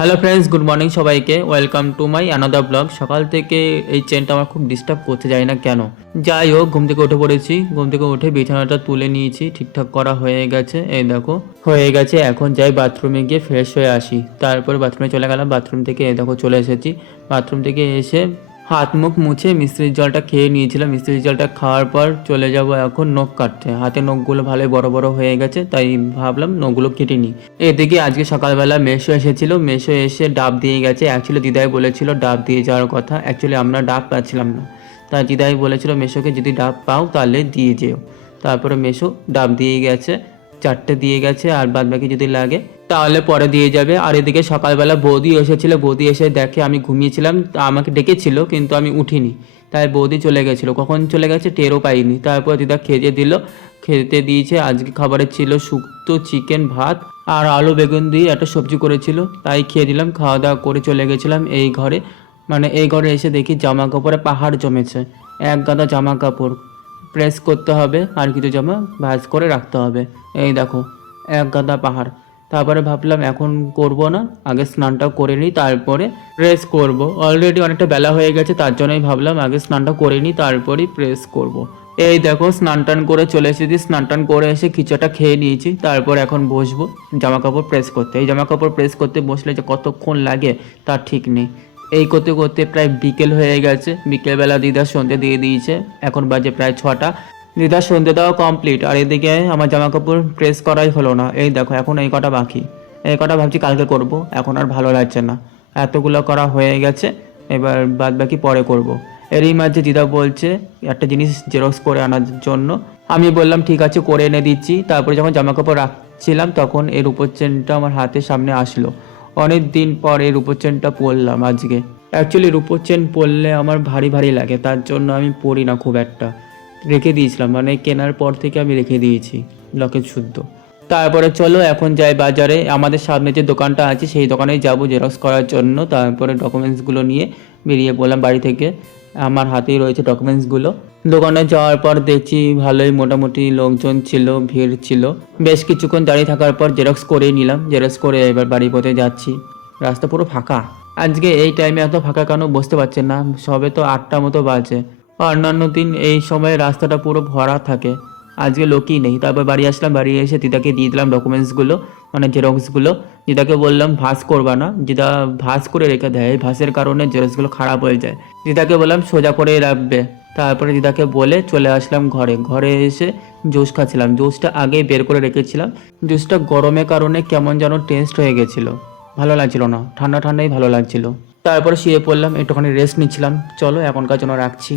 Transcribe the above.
Hello friends, good morning সবাইকে। Welcome to my another blog. সকাল থেকে এই চেনটা আমার খুব ডিস্টার্ব করতে যায় না কেন। যাই হোক, ঘুম থেকে উঠে পড়েছি। ঘুম থেকে উঠে বিছানাটা তুলে নিয়েছি, ঠিকঠাক করা হয়ে গেছে। এই দেখো হয়ে গেছে। এখন যাই বাথরুমে গিয়ে ফ্রেশ হয়ে আসি। তারপরে বাথরুমে চলে গেলাম। বাথরুম থেকে এই দেখো চলে এসেছি। বাথরুম থেকে এসে হাত মুখ মুছে মিস্ত্রির জলটা খেয়ে নিয়েছিলাম। মিস্ত্রির জলটা খাওয়ার পর চলে যাব এখন নখ কাটতে। হাতে নখগুলো ভালোই বড় বড় হয়ে গেছে, তাই ভাবলাম নখগুলো কেটে নিই। এদিকে আজকে সকালবেলা মেসো এসেছিল। মেসো এসে ডাব দিয়ে গেছে। অ্যাকচুয়ালি দিদাই বলেছিল ডাব দিয়ে যাওয়ার কথা। অ্যাকচুয়ালি আমরা ডাব পাচ্ছিলাম না, তাই দিদাই বলেছিল মেসোকে যদি ডাব পাও তাহলে দিয়ে যেও। তারপরে মেসো ডাব দিয়ে গেছে, 4টে দিয়ে গেছে, আর বাদ বাকি যদি লাগে তাহলে পরে দিয়ে যাবে। আর এদিকে সকালবেলা বৌদি এসেছিল। বৌদি এসে দেখে আমি ঘুমিয়েছিলাম, আমাকে ডেকেছিল কিন্তু আমি উঠিনি, তাই বৌদি চলে গেছিলো। কখন চলে গেছে টেরও পাইনি। তারপর দিদা খেতে দিল, খেতে দিয়েছে। আজকে খাবারে ছিল শুক্তো, চিকেন, ভাত আর আলু বেগুন দিয়ে একটা সবজি করেছিল, তাই খেয়ে দিলাম। খাওয়া দাওয়া করে চলে গেছিলাম এই ঘরে। এই ঘরে এসে দেখি জামা কাপড়ে পাহাড় জমেছে। এক গাদা জামা কাপড় প্রেস করতে হবে, আর কিছু জামা ভাঁজ করে রাখতে হবে। এই দেখো এক গাদা পাহাড়। তারপরে ভাবলাম এখন করব না, আগে স্নানটা করে নিই তারপরে প্রেস করব। অলরেডি অনেকটা বেলা হয়ে গেছে, তার জন্যই ভাবলাম আগে স্নানটা করে নিই তারপরেই প্রেস করব। এই দেখো স্নান টান করে চলে এসেছি। স্নান টান করে এসে খিচুড়িটা খেয়ে নিয়েছি। তারপর এখন বসবো জামা কাপড় প্রেস করতে। এই জামা কাপড় প্রেস করতে বসলে যে কতক্ষণ লাগে তার ঠিক নেই। এই করতে করতে প্রায় বিকেল হয়ে গেছে। বিকেলবেলা দিদার সন্ধে দিয়ে দিয়েছে। এখন বাজে প্রায় 6টা। দিদার সন্ধে দেওয়া কমপ্লিট, আর এদিকে আমার জামা কাপড় প্রেস করাই হলো না। এই দেখো এখন এই কটা বাকি। এই কটা ভাবছি কালকে করব, এখন আর ভালো লাগছে না। এতগুলো করা হয়ে গেছে, এবার বাদ বাকি পরে করব। এরই মাঝে দিদা বলছে একটা জিনিস জেরক্স করে আনার জন্য। আমি বললাম ঠিক আছে করে এনে দিচ্ছি। তারপরে যখন জামা কাপড় রাখছিলাম তখন এর উপর চেনটা আমার হাতের সামনে আসলো। অনেক দিন পর এই রূপোর চেনটা পরলাম আজকে। অ্যাকচুয়ালি রূপোর চেন পরলে আমার ভারী ভারী লাগে, তার জন্য আমি পরি না খুব একটা। রেখে দিয়েছিলাম, কেনার পর থেকে আমি রেখে দিয়েছি লকেট শুদ্ধ। তারপরে চলো এখন যাই বাজারে। আমাদের সামনে যে দোকানটা আছে সেই দোকানে যাবো জেরক্স করার জন্য। তারপরে ডকুমেন্টসগুলো নিয়ে বেরিয়ে পড়লাম বাড়ি থেকে। আমার হাতেই রয়েছে ডকুমেন্টসগুলো। দোকানে যাওয়ার পর দেখছি ভালোই মোটামুটি লোকজন ছিল, ভিড় ছিল। বেশ কিছুক্ষণ দাঁড়িয়ে থাকার পর জেরক্স করেই নিলাম। জেরক্স করে এবার বাড়ি পথে যাচ্ছি। রাস্তা পুরো ফাঁকা। আজকে এই টাইমে এত ফাঁকা কেন বুঝতে পারছেন না, সবে তো 8টা মতো বাজে। অন্যান্য দিন এই সময় রাস্তাটা পুরো ভরা থাকে, আজকে লোকই নেই। তারপর বাড়ি আসলাম। বাড়ি এসে দিদাকে দিয়ে দিলাম ডকুমেন্টসগুলো, জেরক্সগুলো। দিদাকে বললাম ভাঁজ করবা না, দিদা ভাঁজ করে রেখে দেয়। এই ভাঁজের কারণে জেরক্সগুলো খারাপ হয়ে যায়। দিদাকে বললাম সোজা করে রাখবে। তারপরে দিদাকে বলে চলে আসলাম ঘরে। ঘরে এসে জুস খাচ্ছিলাম। জুসটা আগেই বের করে রেখেছিলাম। জুসটা গরমের কারণে কেমন যেন টেস্ট হয়ে গেছিলো, ভালো লাগছিল না। ঠান্ডা ঠান্ডাই ভালো লাগছিল। তারপরে শুয়ে পড়লাম, একটুখানি রেস্ট নিচ্ছিলাম। চলো এখনকার জন্য রাখছি।